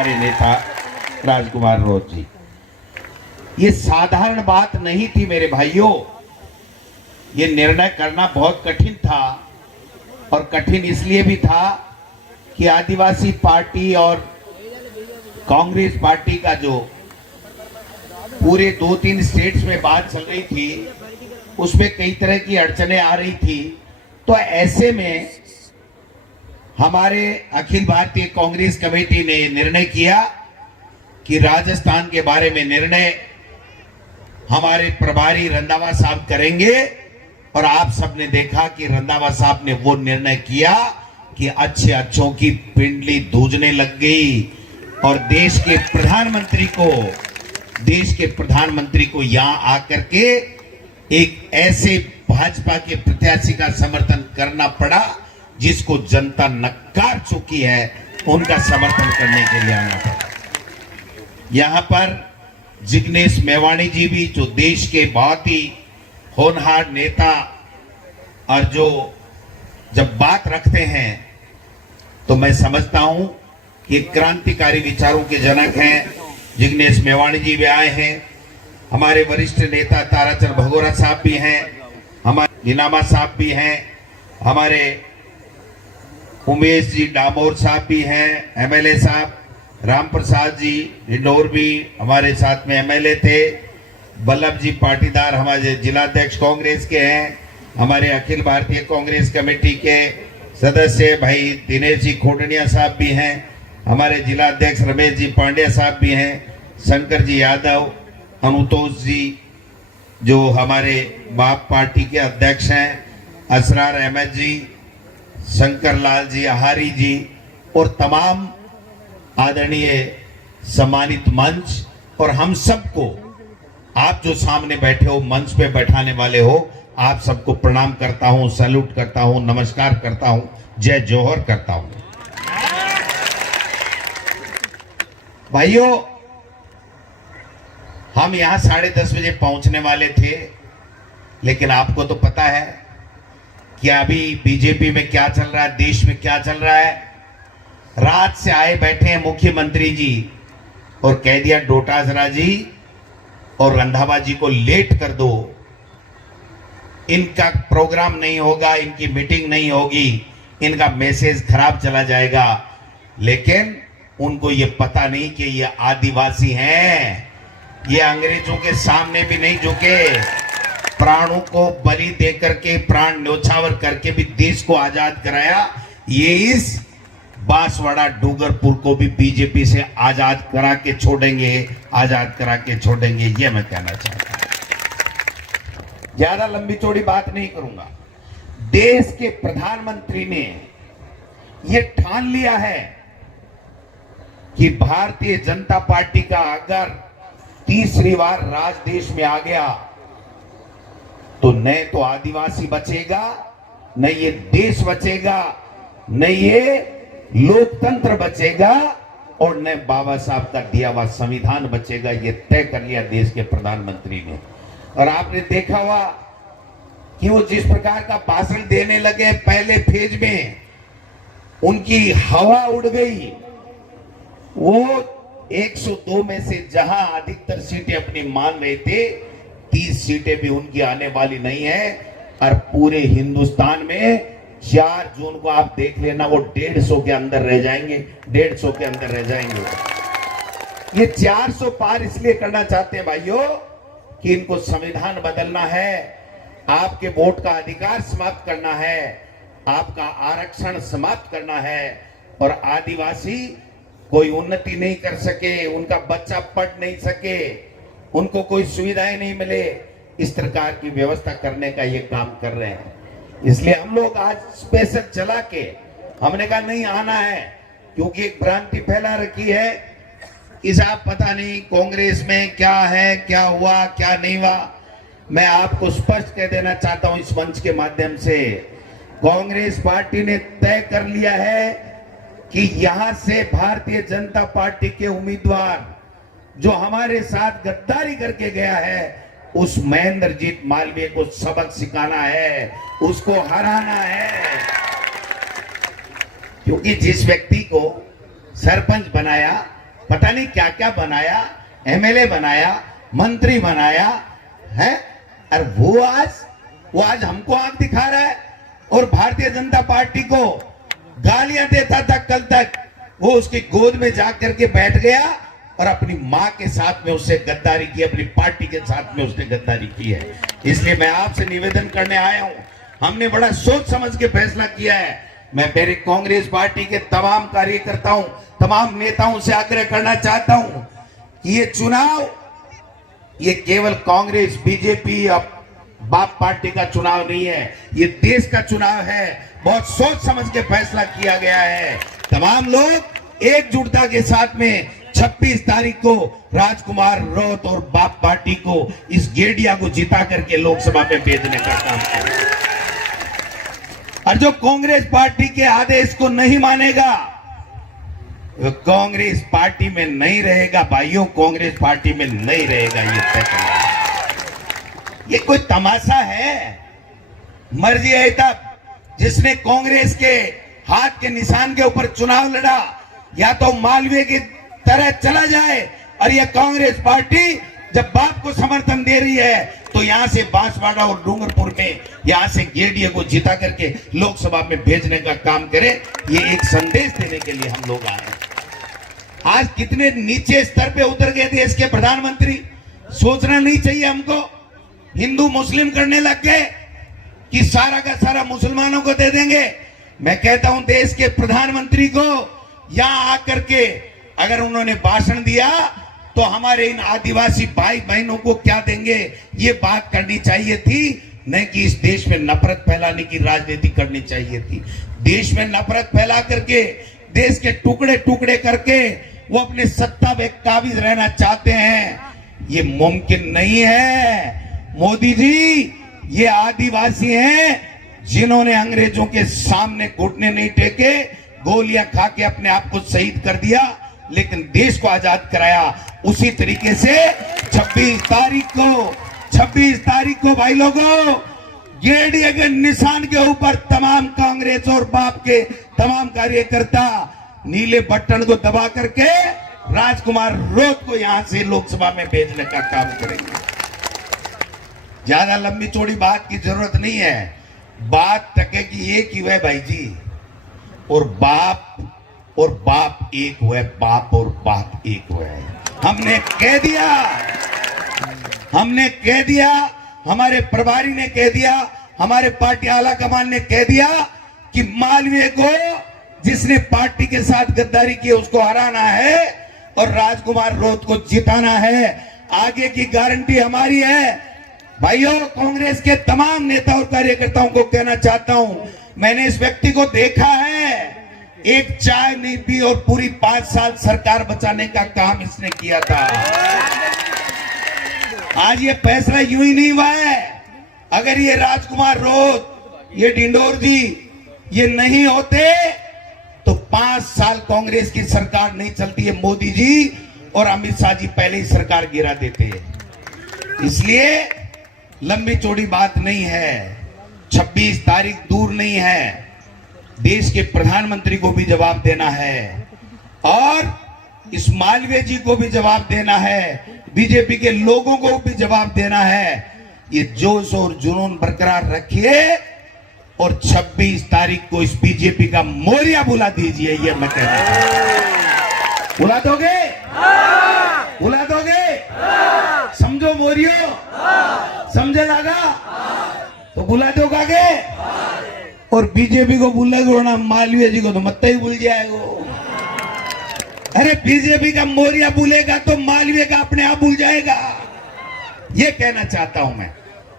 हमारे नेता राजकुमार रोज जी। ये साधारण बात नहीं थी मेरे भाइयों, ये निर्णय करना बहुत कठिन था। और कठिन इसलिए भी था कि आदिवासी पार्टी और कांग्रेस पार्टी का जो पूरे 2-3 स्टेट्स में बात चल रही थी, उसमें कई तरह की अड़चनें आ रही थी। तो ऐसे में हमारे अखिल भारतीय कांग्रेस कमेटी ने निर्णय किया कि राजस्थान के बारे में निर्णय हमारे प्रभारी रंधावा साहब करेंगे। और आप सबने देखा कि रंधावा साहब ने वो निर्णय किया कि अच्छे अच्छों की पिंडली दूजने लग गई और देश के प्रधानमंत्री को यहां आकर के एक ऐसे भाजपा के प्रत्याशी का समर्थन करना पड़ा जिसको जनता नकार चुकी है, उनका समर्थन करने के लिए आना पड़ा। यहां पर जिग्नेश मेवाणी जी भी, जो देश के बहुत ही होनहार नेता और जो जब बात रखते हैं तो मैं समझता हूं कि क्रांतिकारी विचारों के जनक हैं। जिग्नेश मेवाणी जी भी आए हैं, हमारे वरिष्ठ नेता ताराचंद भगोरा साहब भी हैं, हमारे नीनामा साहब भी हैं, हमारे उमेश जी डामोर साहब भी हैं, एमएलए साहब राम प्रसाद जी इंदौर भी हमारे साथ में एमएलए थे, वल्लभ जी पाटीदार हमारे जिलाध्यक्ष कांग्रेस के हैं, हमारे अखिल भारतीय कांग्रेस कमेटी के सदस्य भाई दिनेश जी खोटनिया साहब भी हैं, हमारे जिलाध्यक्ष रमेश जी पांड्या साहब भी हैं, शंकर जी यादव, अनुतोष जी जो हमारे बाप पार्टी के अध्यक्ष हैं, असरार अहमद जी, शंकर लाल जी आहारी जी और तमाम आदरणीय सम्मानित मंच और हम सबको, आप जो सामने बैठे हो मंच पे बैठाने वाले हो, आप सबको प्रणाम करता हूं, सैल्यूट करता हूं, नमस्कार करता हूं, जय जोहर करता हूं। भाइयों, हम यहां 10:30 बजे पहुंचने वाले थे, लेकिन आपको तो पता है कि अभी बीजेपी में क्या चल रहा है, देश में क्या चल रहा है। रात से आए बैठे हैं मुख्यमंत्री जी और कह दिया डोटासरा जी और रंधावा जी को लेट कर दो, इनका प्रोग्राम नहीं होगा, इनकी मीटिंग नहीं होगी, इनका मैसेज खराब चला जाएगा। लेकिन उनको ये पता नहीं कि ये आदिवासी हैं, ये अंग्रेजों के सामने भी नहीं झुके, प्राणों को बलि देकर के, प्राण न्योछावर करके भी देश को आजाद कराया। ये इस बांसवाड़ा डूंगरपुर को भी बीजेपी से आजाद करा के छोड़ेंगे, आजाद करा के छोड़ेंगे, ये मैं कहना चाहता हूं। ज्यादा लंबी चौड़ी बात नहीं करूंगा। देश के प्रधानमंत्री ने ये ठान लिया है कि भारतीय जनता पार्टी का अगर तीसरी बार राज देश में आ गया तो न तो आदिवासी बचेगा, न ये देश बचेगा, न ये लोकतंत्र बचेगा और न बाबा साहब का दिया हुआ संविधान बचेगा। ये तय कर लिया देश के प्रधानमंत्री ने। और आपने देखा हुआ कि वो जिस प्रकार का भाषण देने लगे पहले फेज में, उनकी हवा उड़ गई। वो 102 में से जहां अधिकतर सीटें अपनी मान रहे थे, 30 सीटें भी उनकी आने वाली नहीं है। और पूरे हिंदुस्तान में 4 जून को आप देख लेना, वो 150 के अंदर रह जाएंगे, 150 के अंदर रह जाएंगे। ये 400 पार इसलिए करना चाहते हैं भाइयों कि इनको संविधान बदलना है, आपके वोट का अधिकार समाप्त करना है, आपका आरक्षण समाप्त करना है और आदिवासी कोई उन्नति नहीं कर सके, उनका बच्चा पढ़ नहीं सके, उनको कोई सुविधाएं नहीं मिले, इस प्रकार की व्यवस्था करने का ये काम कर रहे हैं। इसलिए हम लोग आज स्पेशल चला के हमने कहा नहीं आना है, क्योंकि एक भ्रांति फैला रखी है कि साहब पता नहीं कांग्रेस में क्या है, क्या हुआ, क्या नहीं हुआ। मैं आपको स्पष्ट कह देना चाहता हूं इस मंच के माध्यम से, कांग्रेस पार्टी ने तय कर लिया है कि यहां से भारतीय जनता पार्टी के उम्मीदवार जो हमारे साथ गद्दारी करके गया है, उस महेंद्रजीत मालवीय को सबक सिखाना है, उसको हराना है। क्योंकि जिस व्यक्ति को सरपंच बनाया पता नहीं क्या क्या बनाया, एमएलए बनाया, मंत्री बनाया है। और वो आज हमको आंख दिखा रहा है और भारतीय जनता पार्टी को गालियां देता था कल तक। वो उसकी गोद में जाकर के बैठ गया और अपनी मां के साथ में उससे गद्दारी की, अपनी पार्टी के साथ में उसने गद्दारी की है। इसलिए मैं आपसे निवेदन करने आया हूं, हमने बड़ा सोच समझ के फैसला किया है। मैं मेरी कांग्रेस पार्टी के तमाम कार्यकर्ताओं, तमाम नेताओं से आग्रह करना चाहता हूं कि ये चुनाव ये केवल कांग्रेस, बीजेपी और बाप पार्टी का चुनाव नहीं है, ये देश का चुनाव है। बहुत सोच समझ के फैसला किया गया है। तमाम लोग एकजुटता के साथ में 26 तारीख को राजकुमार रौत और बाप पार्टी को, इस गेडिया को जिता करके लोकसभा में भेजने का काम करें। और जो कांग्रेस पार्टी के आदेश को नहीं मानेगा वो कांग्रेस पार्टी में नहीं रहेगा। भाइयों, कांग्रेस पार्टी में नहीं रहेगा, ये तय करना। ये कोई तमाशा है? मर्जी है तब जिसने कांग्रेस के हाथ के निशान के ऊपर चुनाव लड़ा, या तो मालवीय की तरह चला जाए। और यह कांग्रेस पार्टी जब बाप को समर्थन दे रही है तो यहां से बांसवाड़ा और डूंगरपुर में यहां से गेडिया को जिता करके लोकसभा में भेजने का काम करे। ये एक संदेश देने के लिए हम लोग आए हैं। आज कितने नीचे स्तर पे उतर गए देश के प्रधानमंत्री, सोचना नहीं चाहिए हमको। हिंदू मुस्लिम करने लग गए कि सारा का सारा मुसलमानों को दे देंगे। मैं कहता हूं देश के प्रधानमंत्री को यहां आकर के अगर उन्होंने भाषण दिया तो हमारे इन आदिवासी भाई बहनों को क्या देंगे, ये बात करनी चाहिए थी। नहीं कि इस देश में नफरत फैलाने की राजनीति करनी चाहिए थी। देश में नफरत फैला करके, देश के टुकड़े टुकड़े करके वो अपने सत्ता में काबिज रहना चाहते हैं। ये मुमकिन नहीं है। मोदी जी ये आदिवासी हैं जिन्होंने अंग्रेजों के सामने घुटने नहीं टेके, गोलियां खा के अपने आप को शहीद कर दिया, लेकिन देश को आजाद कराया। उसी तरीके से 26 तारीख को भाई लोगों, गेडिया के निशान के ऊपर तमाम कांग्रेस और बाप के तमाम कार्यकर्ता नीले बटन को दबा करके राजकुमार रौत को यहां से लोकसभा में भेजने का काम करेंगे। ज्यादा लंबी चौड़ी बात की जरूरत नहीं है। बात टकेगी एक ही है भाई जी, और बाप एक हुए, बाप और बाप एक हुए। हमने कह दिया, हमारे प्रभारी ने कह दिया, हमारे पार्टी आला कमान ने कह दिया कि मालवीय को जिसने पार्टी के साथ गद्दारी की उसको हराना है और राजकुमार रौत को जिताना है। आगे की गारंटी हमारी है। भाइयों, कांग्रेस के तमाम नेता और कार्यकर्ताओं को कहना चाहता हूं, मैंने इस व्यक्ति को देखा है, एक चाय नहीं पी और पूरी 5 साल सरकार बचाने का काम इसने किया था। आज ये फैसला यूं ही नहीं हुआ है। अगर ये राजकुमार रौत, ये डिंडोर जी ये नहीं होते तो 5 साल कांग्रेस की सरकार नहीं चलती है। मोदी जी और अमित शाह जी पहले ही सरकार गिरा देते हैं। इसलिए लंबी चौड़ी बात नहीं है। 26 तारीख दूर नहीं है। देश के प्रधानमंत्री को भी जवाब देना है और इस मालवीय जी को भी जवाब देना है, बीजेपी के लोगों को भी जवाब देना है। ये जोश और जुनून बरकरार रखिए और 26 तारीख को इस बीजेपी का मोरिया बुला दीजिए। ये मैं कह रहा हूं। बुला दोगे? बुला दोगे? समझो मोरियो, समझे लगा तो बुला दोगे। और बीजेपी को भूलेगा ना, मालवीय जी को तो मत ही भूल जाएगा। अरे बीजेपी का मोरिया भूलेगा तो मालवीय का अपने आप भूल जाएगा। ये कहना चाहता हूं मैं।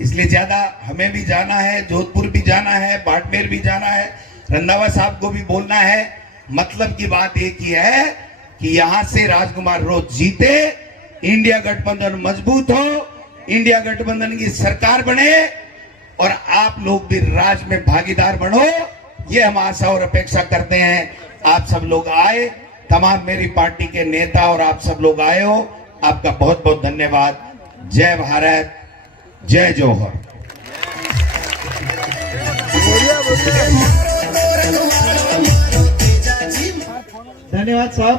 इसलिए ज्यादा हमें भी जाना है, जोधपुर भी जाना है, बाड़मेर भी जाना है, रंधावा साहब को भी बोलना है। मतलब की बात एक ही है कि यहां से राजकुमार रौत जीते, इंडिया गठबंधन मजबूत हो, इंडिया गठबंधन की सरकार बने और आप लोग भी राज में भागीदार बनो। ये हम आशा और अपेक्षा करते हैं। आप सब लोग आए, तमाम मेरी पार्टी के नेता और आप सब लोग आए हो, आपका बहुत बहुत धन्यवाद। जय भारत, जय जौहर। धन्यवाद साहब।